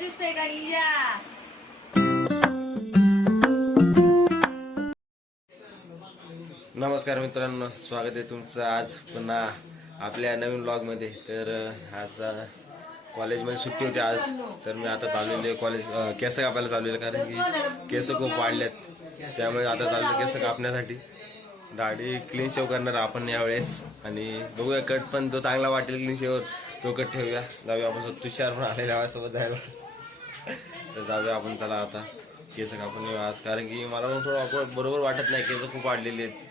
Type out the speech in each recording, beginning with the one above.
दिसतोय गंजा. नमस्कार मित्रांनो, स्वागत आहे तुमचं आज पुन्हा आपल्या नवीन व्लॉगमध्ये. तर आज कॉलेजमध्ये सुट्टी होती आज, तर मी आता चाललेले कॉलेज केस कापायला चाललेलं, कारण की केस खूप वाढलेत. त्यामुळे आता चाललो केस कापण्यासाठी. दाढी क्लीन शेव करणार आपण यावेळेस, आणि बघूया कट पण तो चांगला वाटेल क्लीन शेववर तो कट ठेवूया. जाऊया आपण तुषार पण आलेल्या सोबत जायला, तर जाऊया आपण. चला आता केस कापून येऊ आज, कारण की मला पण थोडं बरोबर वाटत नाही, केस खूप वाढलेले आहेत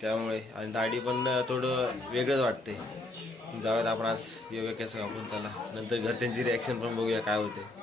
त्यामुळे, आणि दाढी पण थोडं वेगळंच वाटते. जाऊयात आपण आज, येऊया केस कापून. चला, नंतर घरच्यांची रिॲक्शन पण बघूया काय होते.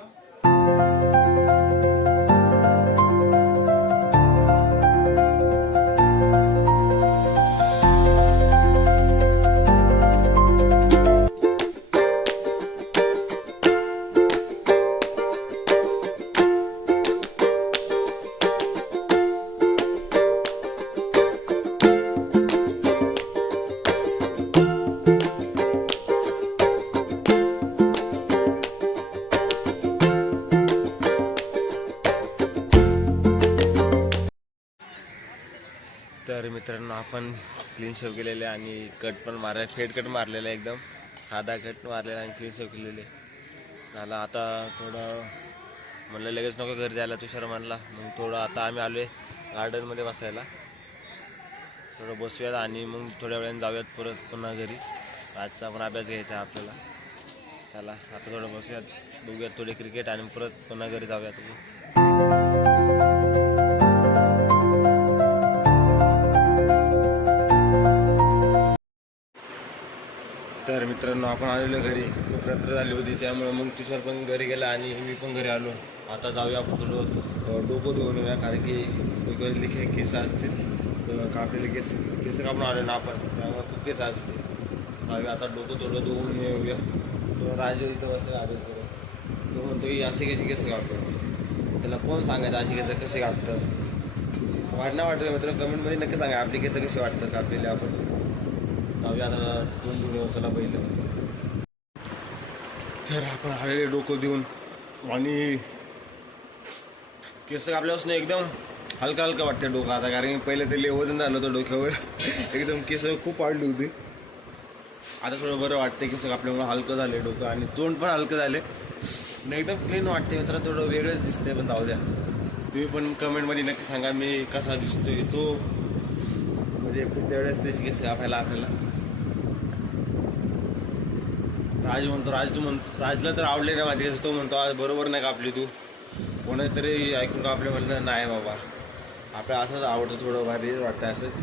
तर मित्रांनो, आपण क्लीन शेव केलेले आणि कट पण मारले, फेड कट मारलेला, एकदम साधा कट मारलेला आणि क्लीन शेव केलेले झाला. आता थोडं म्हणलं लगेच नको घरी जायला, तुषार म्हणला. मग थोडं आता आम्ही आलो आहे गार्डनमध्ये बसायला, थोडं बसूयात आणि मग थोड्या वेळाने जाऊयात परत पुन्हा घरी. आजचा पण अभ्यास घ्यायचा आहे आपल्याला. चला आता थोडं बसूयात, बघूयात थोडे क्रिकेट, आणि परत पुन्हा घरी जाऊयात. तर मित्रांनो, आपण आलेलो घरी, खूप रात्र झाली होती, त्यामुळे मग तुषार पण घरी गेला आणि मी पण घरी आलो. आता जाऊया आपण थोडं डोकं धुवून येऊया, कारण की डोक्यावरली काही केस असतील, कापलेले केस कापून आले ना आपण, त्यामुळे खूप केस असते. जाऊया आता, डोकं थोडं धुवून येऊया. तो राजू इथं बसलेला अभ्यास करत, तो म्हणतो की असे कसे केस कापतात, त्याला कोण सांगायचं असे केस कसे कापतात. वाढणं वाटतं मित्रांनो, कमेंटमध्ये नक्की सांगा आपली केस कसे वाटतात कापलेले. आपण जाऊया आता, दोन चला पहिलं. तर आपण आलेले डोकं देऊन, आणि केस कापल्यापासून एकदम हलका हलका वाटतं डोकं आता, कारण की पहिले ते वजन झालं होतं डोक्यावर, एकदम केस खूप वाढली होती. आता थोडं बरं वाटतं, केस कापल्यामुळे हलकं झाले डोकं, आणि तोंड पण हलकं झाले, आणि एकदम क्लीन वाटते मित्रांनो. थोडं वेगळंच दिसतंय, पण जाऊ द्या. तुम्ही पण कमेंटमध्ये नक्की सांगा मी कसा दिसतोय तो, म्हणजे पुढच्या वेळेस तशी केस कापायला आपल्याला. राजला तर आवडले ना माझे केस, तो म्हणतो आज बरोबर नाही कापली तू, कोणाच तरी ऐकून कापले. म्हणलं नाही बाबा, आपल्याला असंच आवडतं, थोडं भारी वाटतं असंच.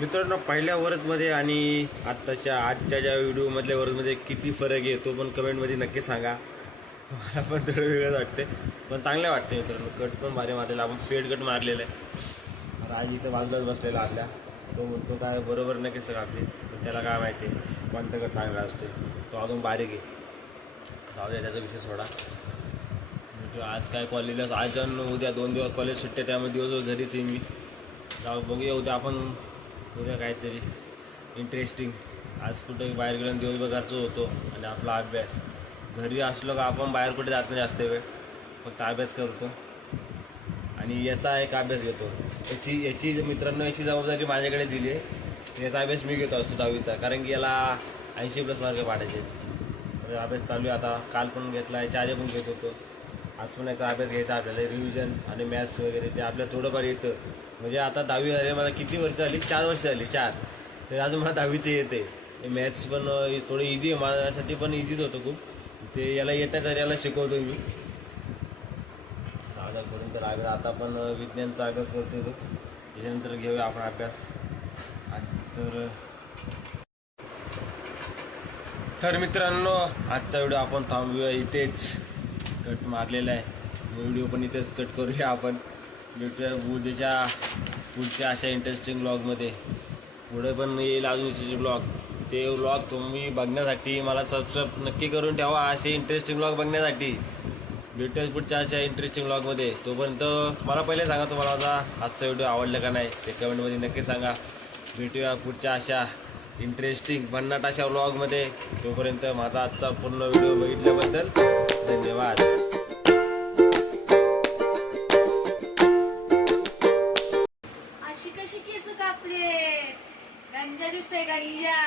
मित्रांनो, पहिल्या वरदमध्ये आणि आजच्या ज्या व्हिडिओमधल्या वरदमध्ये किती फरक आहे तो पण कमेंटमध्ये नक्की सांगा. मला पण थोडं वेगळंच वाटते, पण चांगलं वाटते मित्रांनो. कट पण भारी मारलेला, आपण फेड कट मारलेलं आहे. राज इथं बाजूलाच बसलेला आपल्या, तो म्हणतो काय बरोबर नाही केस कापली, पण त्याला काय माहिती कोणतं कट चांगला असते, तो अजून बारीक आहे. जाऊ द्या, त्याचा विषय सोडा. आज काय कॉलेजला, आज उद्या 2 दिवस कॉलेज सुट्टे, त्यामुळे दिवसभर घरीच आहे मी. जाऊ बघूया, उद्या आपण करूया काहीतरी इंटरेस्टिंग. आज कुठे बाहेर गेलो दिवसभर घरचं होतो, आणि आपला अभ्यास. घरी असलो का आपण बाहेर कुठे जात नाही जास्त वेळ, फक्त अभ्यास करतो आणि याचा एक अभ्यास घेतो. याची मित्रांनो, याची जबाबदारी माझ्याकडे दिली आहे. याचा अभ्यास मी घेतो असतो 10वीचा, कारण की याला 80+ मार्क पाडायचे. तर अभ्यास चालू आहे आता. काल पण घेतला, याच्या आधी पण घेत होतो. आज पण याचा अभ्यास घ्यायचा आपल्याला. रिव्हिजन आणि मॅथ्स वगैरे ते आपल्याला थोडंफार येतं. म्हणजे आता 10वी झाली, मला किती वर्ष झाली, 4 वर्ष झाली, 4. तर अजून मला 10वीचं येते. मॅथ्स पण थोडं इझी आहे माझ्यासाठी, पण इझीच होतं खूप. ते याला येत नाही तर याला शिकवतो मी साधा करून. तर अभ्यास आता पण विज्ञानचा अभ्यास करतो तो, त्याच्यानंतर घेऊया आपण अभ्यास. तर मित्रांनो, आजचा व्हिडिओ आपण थांबूया इथेच. कट मारलेला आहे व्हिडिओ, पण इथेच कट करूया आपण. भेटूया पुढच्या अशा इंटरेस्टिंग व्लॉगमध्ये. पुढे पण येईल अजून ब्लॉग. ते व्लॉग तुम्ही बघण्यासाठी मला सबस्क्राईब नक्की करून ठेवा, असे इंटरेस्टिंग व्लॉग बघण्यासाठी. भेटूया पुढच्या अशा इंटरेस्टिंग व्लॉगमध्ये. तोपर्यंत मला पहिले सांगा तुम्हाला आजचा व्हिडिओ आवडला का नाही, ते कमेंटमध्ये नक्की सांगा. भेटूया पुढच्या अशा इंटरेस्टिंग भन्नाट अशा व्लॉगमध्ये. तोपर्यंत माझा आजचा पूर्ण व्हिडिओ बघितल्याबद्दल धन्यवाद. अशी कशी केस कापले? गंजा दिसतोय गंजा.